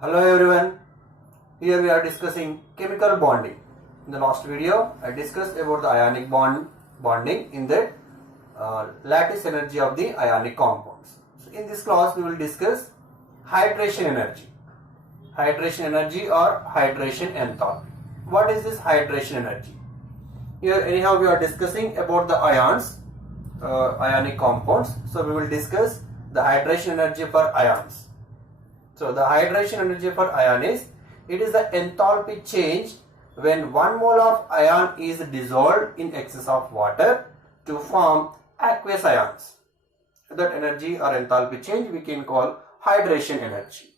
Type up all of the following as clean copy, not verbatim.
Hello everyone, here we are discussing chemical bonding. In the last video, I discussed about the ionic bonding in the lattice energy of the ionic compounds. So in this class, we will discuss hydration energy. Hydration energy or hydration enthalpy. What is this hydration energy? Here anyhow we are discussing about the ions, ionic compounds. So we will discuss the hydration energy for ions. So the hydration energy for ion is, it is the enthalpy change when 1 mole of ion is dissolved in excess of water to form aqueous ions. That energy or enthalpy change we can call hydration energy.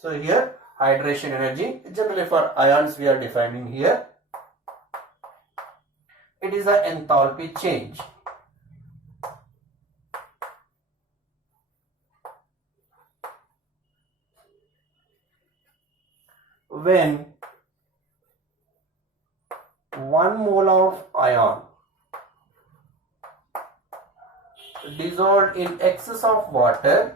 So here hydration energy, generally for ions we are defining here, it is the enthalpy change when 1 mole of ion dissolved in excess of water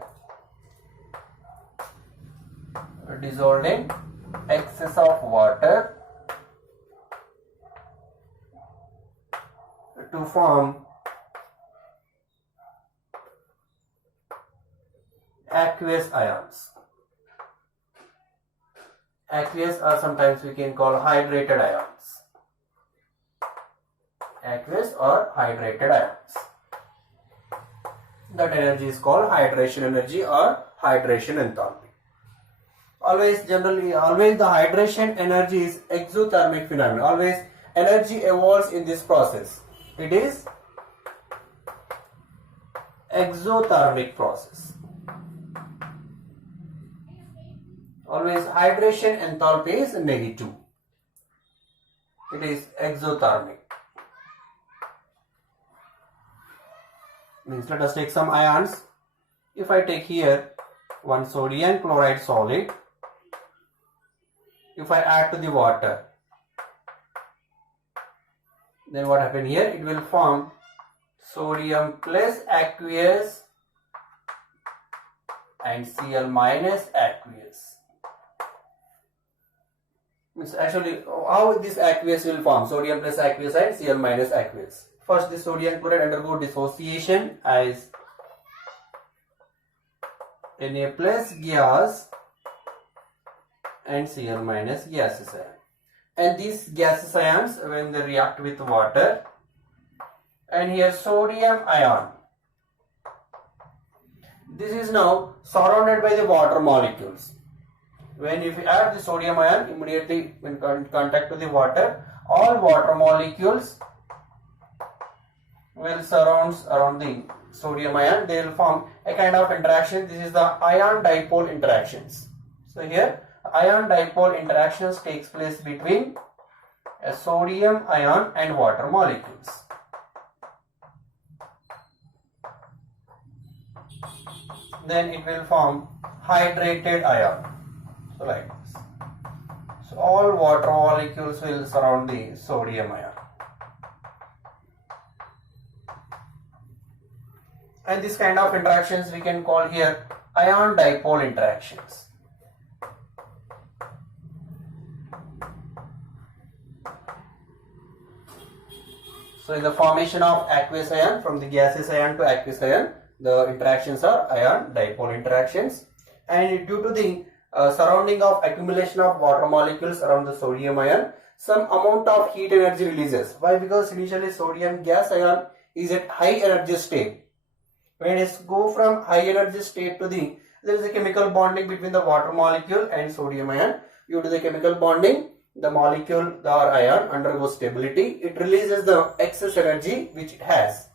to form aqueous ions. Aqueous, or sometimes we can call hydrated ions. Aqueous or hydrated ions. That energy is called hydration energy or hydration enthalpy. Always the hydration energy is exothermic phenomenon. Always energy evolves in this process. It is exothermic process. Always hydration enthalpy is negative. It is exothermic. Means let us take some ions. If I take here one sodium chloride solid, if I add to the water, then what happen here? It will form sodium plus aqueous and Cl minus aqueous. Means actually how this aqueous will form, sodium plus aqueous and Cl minus aqueous. First the sodium chloride undergo dissociation as Na plus gas and Cl minus gaseous ion. And these gaseous ions, when they react with water, and here sodium ion, this is now surrounded by the water molecules. When if you add the sodium ion, immediately when contact with the water, all water molecules will surround around the sodium ion. They will form a kind of interaction. This is the ion dipole interactions. So here ion dipole interactions takes place between a sodium ion and water molecules. Then it will form hydrated ion. So like this. So all water molecules will surround the sodium ion. And this kind of interactions we can call here ion dipole interactions. So in the formation of aqueous ion, from the gaseous ion to aqueous ion, the interactions are ion dipole interactions. And due to the surrounding of accumulation of water molecules around the sodium ion, some amount of heat energy releases. Why? Because initially sodium gas ion is at high energy state. When it go from high energy state to there is a chemical bonding between the water molecule and sodium ion. Due to the chemical bonding, the molecule or ion undergoes stability. It releases the excess energy which it has.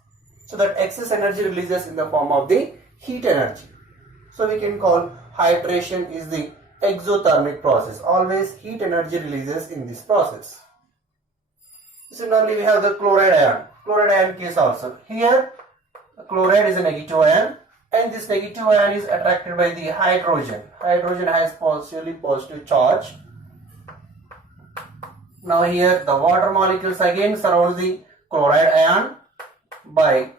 So that excess energy releases in the form of the heat energy. So we can call hydration is the exothermic process. Always heat energy releases in this process. Similarly, we have the chloride ion. Chloride ion case also. Here, chloride is a negative ion, and this negative ion is attracted by the hydrogen. Hydrogen has positive charge. Now here the water molecules again surround the chloride ion by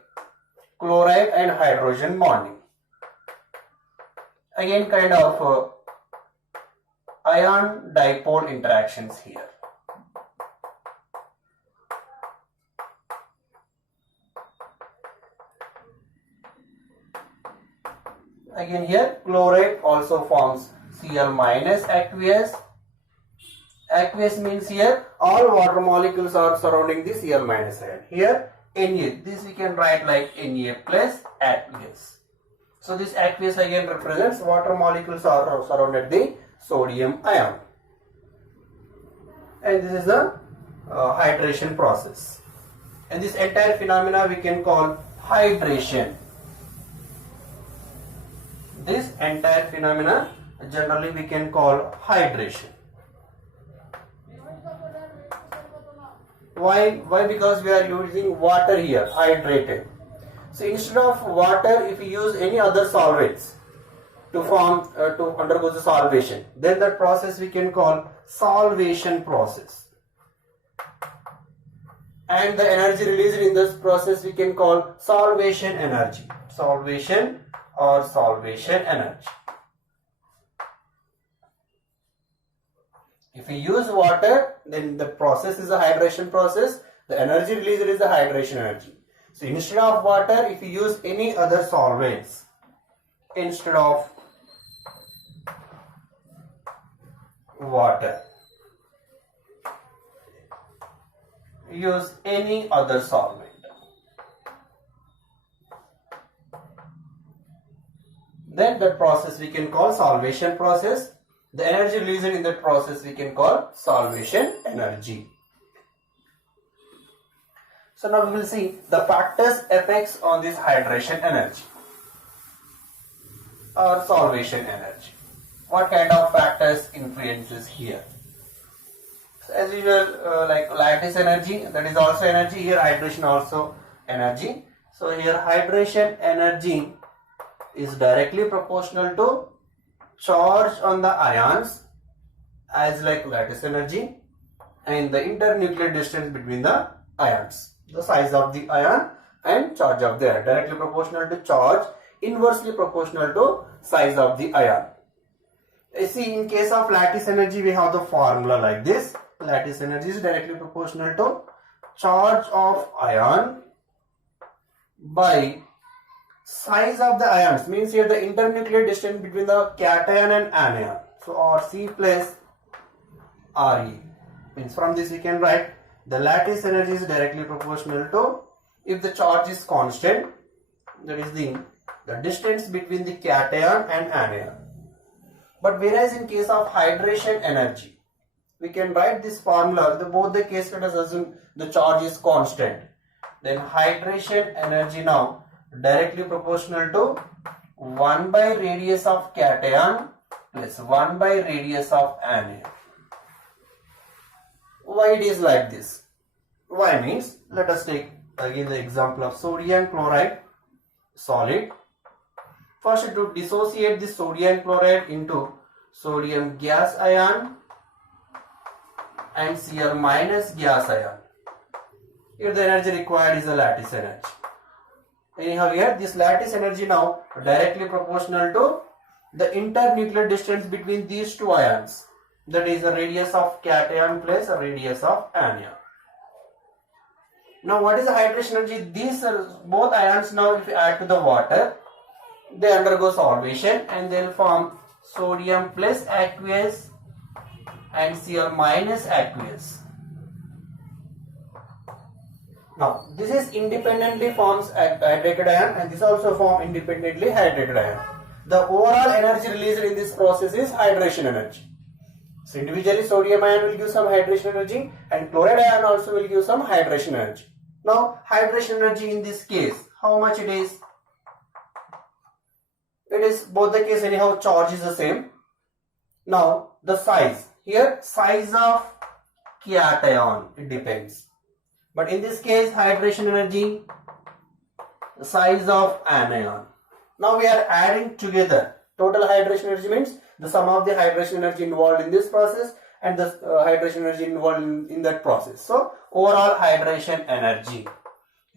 chloride and hydrogen bonding. Again kind of ion dipole interactions here. Again here chloride also forms Cl minus aqueous. Aqueous means here all water molecules are surrounding the Cl minus ion. Here Na, this we can write like Na plus aqueous. So this aqueous again represents water molecules are surrounded the sodium ion. And this is the hydration process. And this entire phenomena we can call hydration. This entire phenomena generally we can call hydration. Why? Because we are using water here, hydrated. So instead of water, if we use any other solvents to form to undergo the solvation, then that process we can call solvation process. And the energy released in this process we can call solvation energy. Solvation or solvation energy. If we use water, then the process is a hydration process. The energy released is the hydration energy. So instead of water, if you use any other solvents, instead of water, use any other solvent. Then that process we can call solvation process. The energy released in that process we can call solvation energy. So now we will see the factors effects on this hydration energy or solvation energy. What kind of factors influences here? So as usual, like lattice energy, that is also energy. Here hydration also energy. So here hydration energy is directly proportional to charge on the ions as like lattice energy and the internuclear distance between the ions. The size of the ion and charge of the ion directly proportional to charge, inversely proportional to size of the ion. You see, in case of lattice energy we have the formula like this. Lattice energy is directly proportional to charge of ion by size of the ions, means here the internuclear distance between the cation and anion. So Rc plus Re, means from this we can write the lattice energy is directly proportional to, if the charge is constant, that is the distance between the cation and anion. But whereas in case of hydration energy, we can write this formula, both the cases, let us assume the charge is constant, then hydration energy now directly proportional to 1 by radius of cation plus 1 by radius of anion. Why it is like this? Why means, let us take again the example of sodium chloride solid. First, to dissociate the sodium chloride into sodium gas ion and Cl minus gas ion. Here the energy required is the lattice energy. Anyhow, here this lattice energy now directly proportional to the internuclear distance between these two ions, that is the radius of cation plus a radius of anion. Now what is the hydration energy? These both ions now, if you add to the water, they undergo solvation and they will form sodium plus aqueous and Cl minus aqueous. Now this is independently forms hydrated ion and this also form independently hydrated ion. The overall energy released in this process is hydration energy. So individually sodium ion will give some hydration energy and chloride ion also will give some hydration energy. Now hydration energy in this case, how much it is? It is both the case, anyhow charge is the same. Now the size, here size of cation, it depends. But in this case hydration energy, the size of anion. Now we are adding together. Total hydration energy means the sum of the hydration energy involved in this process and the hydration energy involved in that process. So overall hydration energy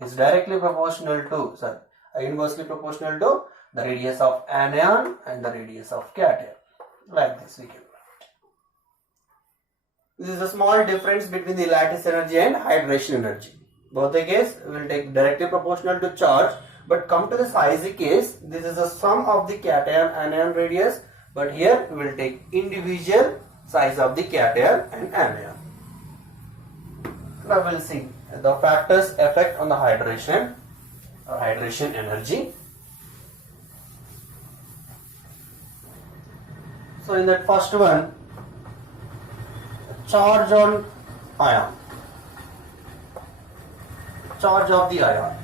is directly proportional to, inversely proportional to the radius of anion and the radius of cation. Like this we can write. This is a small difference between the lattice energy and hydration energy. Both the case will take directly proportional to charge, but come to the size case, this is the sum of the cation anion radius, but here we will take individual size of the cation and anion. Now we will see the factors effect on the hydration or hydration energy. So in that first one, charge on ion, charge of the ion.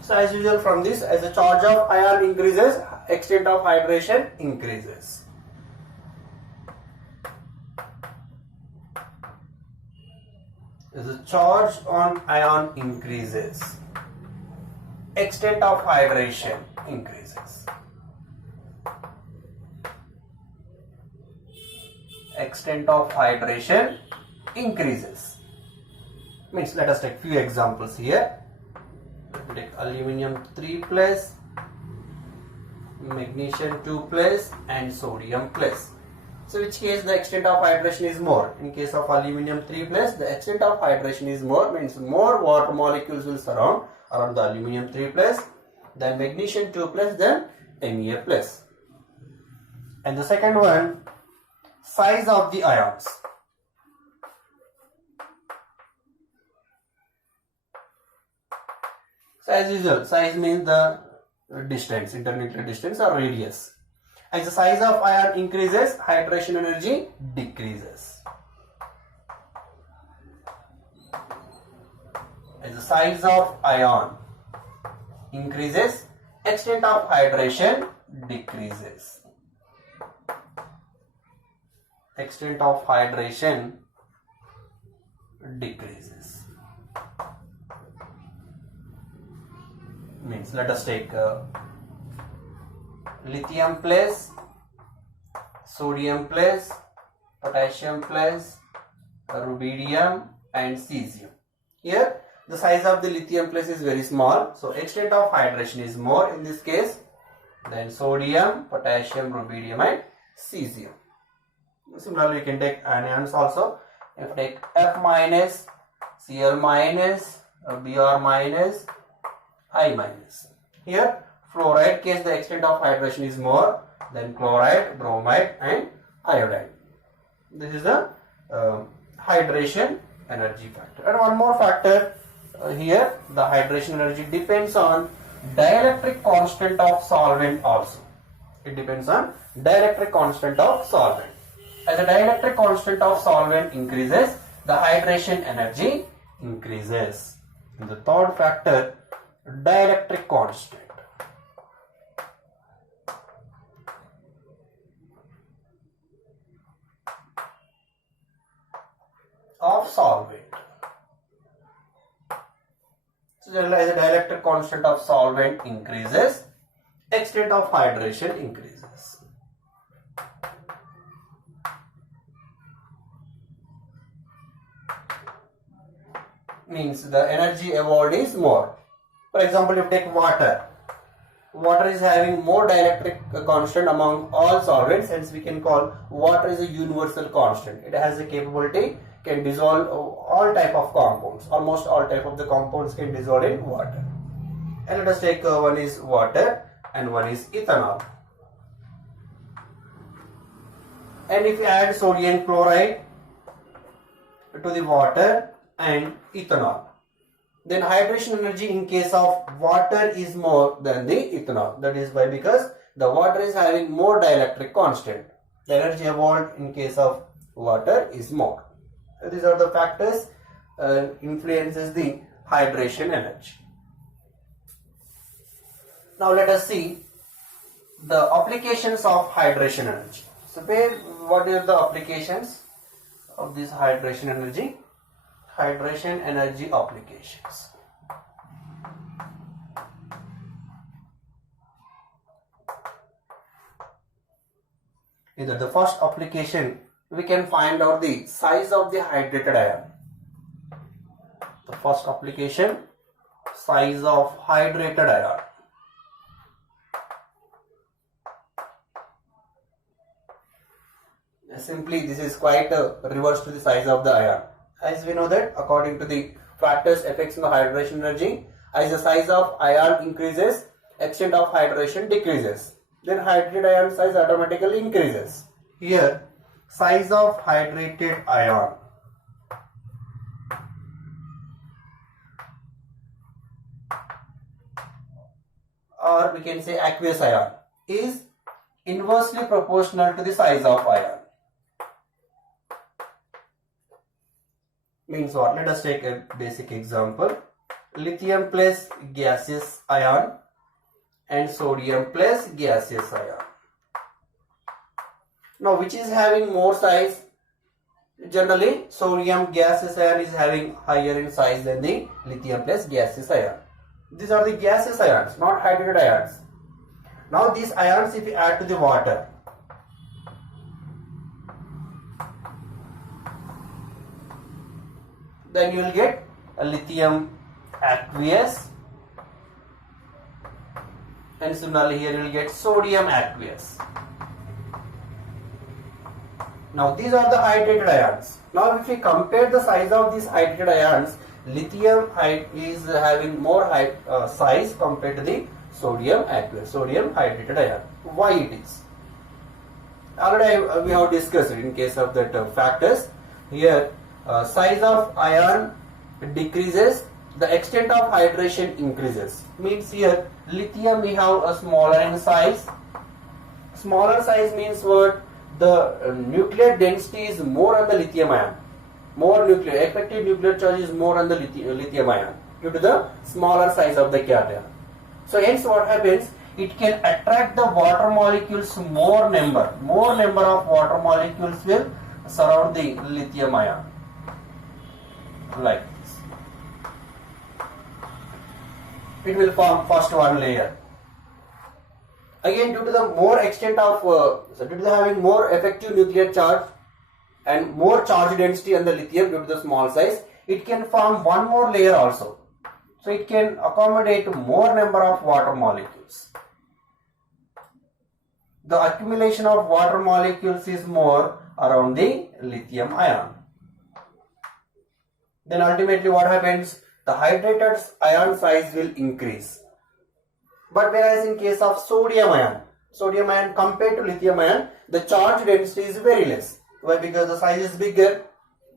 So as usual from this, as the charge of ion increases, extent of hydration increases. As the charge on ion increases, extent of hydration increases. Extent of hydration increases. Means let us take few examples here. Let me take aluminium 3 plus, magnesium 2 plus and sodium plus. So which case the extent of hydration is more? In case of aluminium 3 plus, the extent of hydration is more, means more water molecules will surround around the aluminium 3 plus, then magnesium 2 plus, then Na plus. And the second one, size of the ions. So as usual, size means the distance, internuclear distance or radius. As the size of ion increases, hydration energy decreases. As the size of ion increases, extent of hydration decreases. Extent of hydration decreases. Means let us take lithium plus, sodium plus, potassium plus, rubidium and cesium. Here the size of the lithium plus is very small, so extent of hydration is more in this case than sodium, potassium, rubidium and cesium. Similarly, you can take anions also. If you take F minus, Cl minus, Br minus, I minus. Here, fluoride case the extent of hydration is more than chloride, bromide and iodide. This is the hydration energy factor. And one more factor here, the hydration energy depends on dielectric constant of solvent also. It depends on dielectric constant of solvent. As the dielectric constant of solvent increases, the hydration energy increases. And the third factor, dielectric constant of solvent. So as the dielectric constant of solvent increases, extent of hydration increases. Means the energy evolved is more. For example, if you take water, water is having more dielectric constant among all solvents, hence we can call water is a universal constant. It has a capability, can dissolve all type of compounds, almost all type of the compounds can dissolve in water. And let us take one is water and one is ethanol. And if you add sodium chloride to the water and ethanol, then hydration energy in case of water is more than the ethanol. That is why, because the water is having more dielectric constant, the energy evolved in case of water is more. So these are the factors influences the hydration energy. Now let us see the applications of hydration energy. So what are the applications of this hydration energy? Hydration energy applications. In the first application, we can find out the size of the hydrated ion. The first application, size of hydrated ion. Simply this is quite reverse to the size of the ion. As we know that according to the factors effects on the hydration energy, as the size of ion increases, extent of hydration decreases. Then hydrated ion size automatically increases. Here, size of hydrated ion or we can say aqueous ion is inversely proportional to the size of ion. Means what? Let us take a basic example. Lithium plus gaseous ion and sodium plus gaseous ion. Now which is having more size? Generally sodium gaseous ion is having higher in size than the lithium plus gaseous ion. These are the gaseous ions, not hydrated ions. Now these ions if we add to the water, then you will get a lithium aqueous, and similarly here you will get sodium aqueous. Now these are the hydrated ions. Now if we compare the size of these hydrated ions, lithium is having more size compared to the sodium aqueous, sodium hydrated ion. Why it is? Already we have discussed it in case of that factors. Here size of ion decreases, the extent of hydration increases. Means here lithium we have a smaller in size. Smaller size means what? The nuclear density is more on the lithium ion. More nuclear, effective nuclear charge is more on the lithium ion due to the smaller size of the cation. So hence what happens? It can attract the water molecules more number of water molecules will surround the lithium ion like this. It will form first one layer. Again, due to the more extent of, due to the having more effective nuclear charge and more charge density on the lithium due to the small size, it can form one more layer also. So it can accommodate more number of water molecules. The accumulation of water molecules is more around the lithium ion. Then ultimately what happens? The hydrated ion size will increase. But whereas in case of sodium ion compared to lithium ion, the charge density is very less. Why? Because the size is bigger,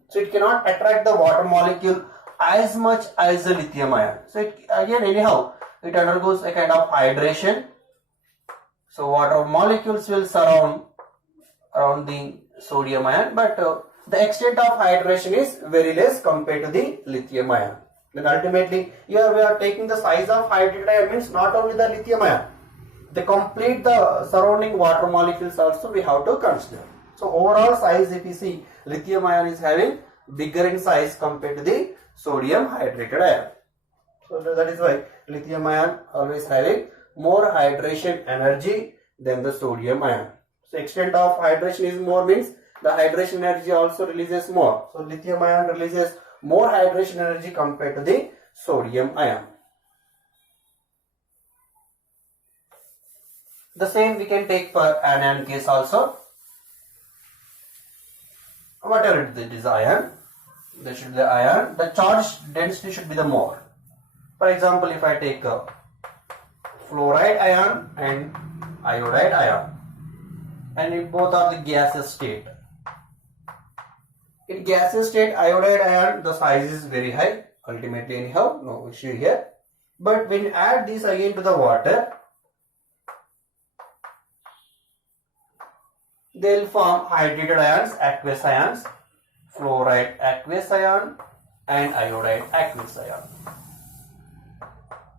so it cannot attract the water molecule as much as the lithium ion. So it it undergoes a kind of hydration. So water molecules will surround around the sodium ion, but the extent of hydration is very less compared to the lithium ion. Then ultimately here we are taking the size of hydrated ion, means not only the lithium ion, the complete the surrounding water molecules also we have to consider. So overall size if you see, lithium ion is having bigger in size compared to the sodium hydrated ion. So that is why lithium ion always having more hydration energy than the sodium ion. So extent of hydration is more, means the hydration energy also releases more. So lithium ion releases more hydration energy compared to the sodium ion. The same we can take for anion case also. Whatever it is ion, there should be the ion, the charge density should be the more. For example, if I take a fluoride ion and iodide ion, and if both are the gaseous state. In gaseous state, iodide ion, the size is very high, ultimately anyhow, no issue here. But when you add this again to the water, they will form hydrated ions, aqueous ions, fluoride aqueous ion and iodide aqueous ion.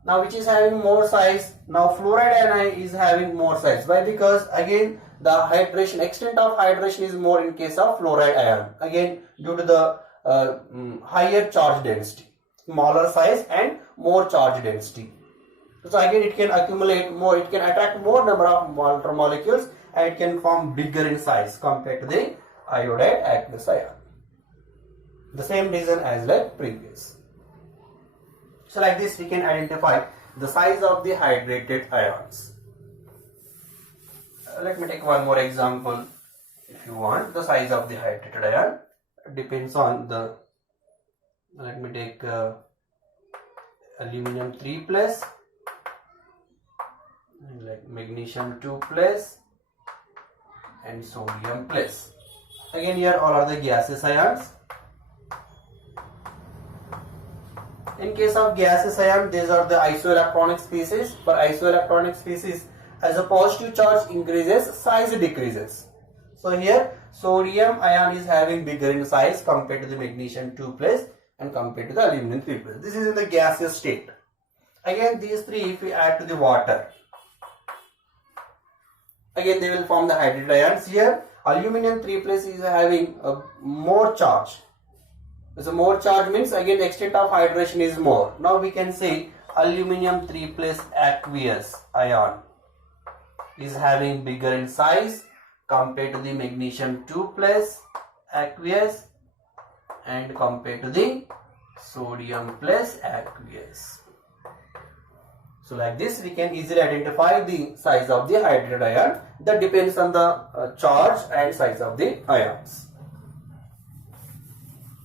Now which is having more size? Now fluoride ion is having more size. Why? Because again the hydration, extent of hydration is more in case of fluoride ion. Again due to the higher charge density, smaller size and more charge density. So again it can accumulate more, it can attract more number of water molecules and it can form bigger in size compared to the iodide aqueous ion. The same reason as like previous. So like this we can identify the size of the hydrated ions. Let me take one more example. if you want the size of the hydrated ion, depends on the, let me take aluminum 3 plus and like magnesium 2 plus and sodium plus. Again here all are the gaseous ions. In case of gaseous ion, these are the isoelectronic species. For isoelectronic species, as a positive charge increases, size decreases. So here sodium ion is having bigger in size compared to the magnesium 2 plus and compared to the aluminum 3 plus. This is in the gaseous state. Again these three if we add to the water, again they will form the hydrated ions. Here aluminum 3 plus is having a more charge. So more charge means again extent of hydration is more. Now we can say aluminum 3 plus aqueous ion is having bigger in size compared to the magnesium 2 plus aqueous and compared to the sodium plus aqueous. So like this we can easily identify the size of the hydrated ion. That depends on the charge and size of the ions.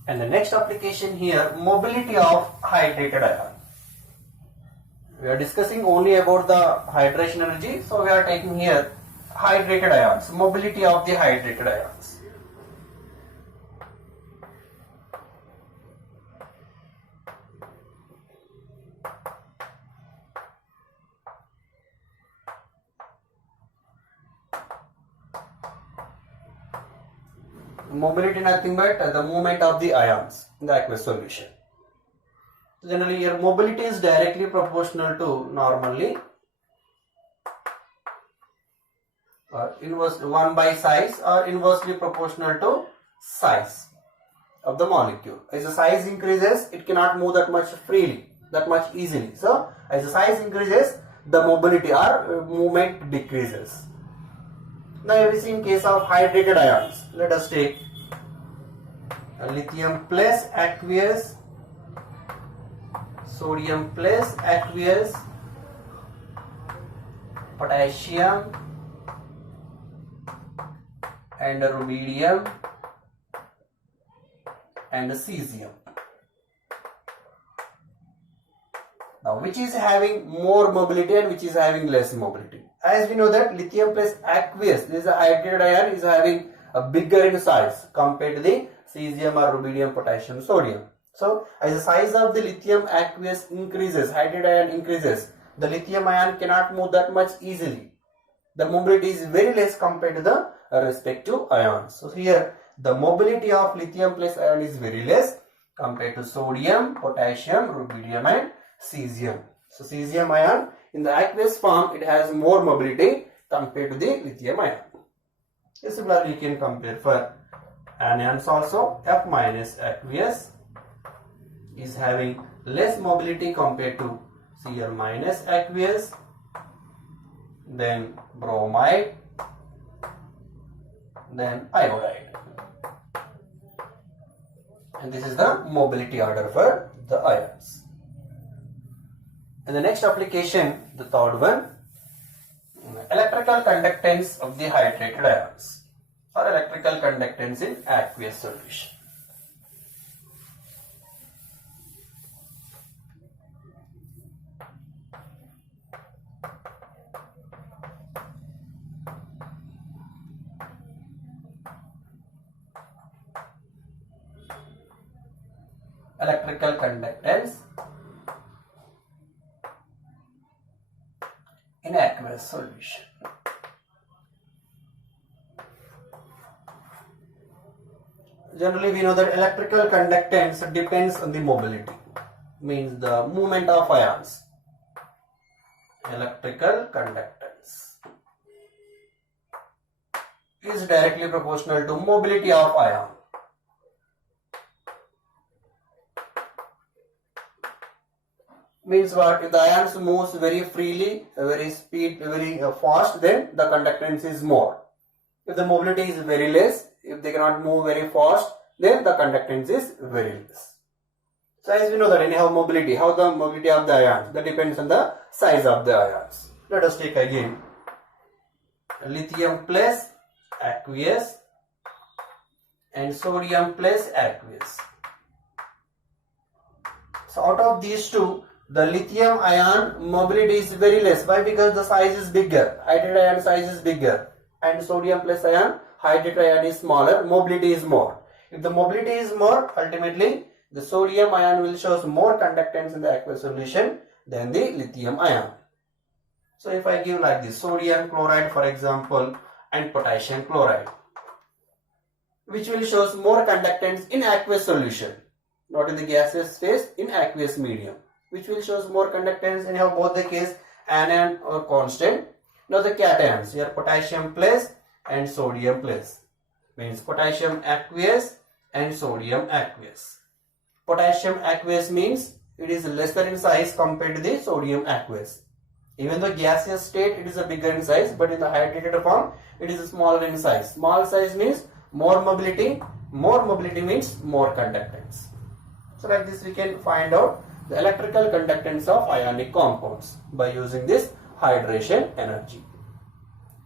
And the next application here, mobility of hydrated ion. We are discussing only about the hydration energy, so we are taking here hydrated ions, mobility of the hydrated ions. Mobility nothing but the movement of the ions in the aqueous solution. Generally here mobility is directly proportional to normally inverse 1 by size or inversely proportional to size of the molecule. As the size increases, it cannot move that much freely, that much easily. So as the size increases, the mobility or movement decreases. Now we see in case of hydrated ions, let us take lithium plus aqueous, sodium plus aqueous, potassium and rubidium and cesium. Now which is having more mobility and which is having less mobility? As we know that lithium plus aqueous, this is a hydrated ion, is having a bigger in size compared to the cesium or rubidium, potassium, sodium. So as the size of the lithium aqueous increases, hydrated ion increases, the lithium ion cannot move that much easily. The mobility is very less compared to the respective ions. So here the mobility of lithium plus ion is very less compared to sodium, potassium, rubidium and cesium. So cesium ion in the aqueous form, it has more mobility compared to the lithium ion. Similarly, you can compare for anions also. F minus aqueous is having less mobility compared to Cl minus aqueous, then bromide, then iodide. And this is the mobility order for the ions. And the next application, the third one, electrical conductance of the hydrated ions or electrical conductance in aqueous solution. Electrical conductance in aqueous solution. Generally we know that electrical conductance depends on the mobility, means the movement of ions. Electrical conductance is directly proportional to mobility of ion. Means what? If the ions moves very freely, very fast, then the conductance is more. If the mobility is very less, if they cannot move very fast, then the conductance is very less. So as we know that anyhow mobility, how the mobility of the ions, that depends on the size of the ions. Let us take again lithium plus aqueous, and sodium plus aqueous. So out of these two, the lithium ion mobility is very less. Why? Because the size is bigger. Hydrogen ion size is bigger, and sodium plus ion, hydrogen ion is smaller. Mobility is more. If the mobility is more, ultimately the sodium ion will show more conductance in the aqueous solution than the lithium ion. So if I give like this, sodium chloride for example and potassium chloride, which will show more conductance in aqueous solution, not in the gaseous phase, in aqueous medium, which will show more conductance in both the case anion or constant. Now the cations, here potassium plus and sodium plus, means potassium aqueous and sodium aqueous. Potassium aqueous means it is lesser in size compared to the sodium aqueous. Even though gaseous state it is a bigger in size, but in the hydrated form it is smaller in size. Small size means more mobility means more conductance. So like this we can find out the electrical conductance of ionic compounds by using this hydration energy.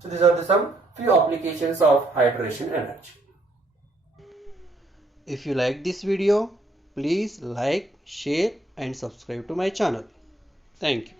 So these are the some few applications of hydration energy. If you like this video, please like, share and subscribe to my channel. Thank you.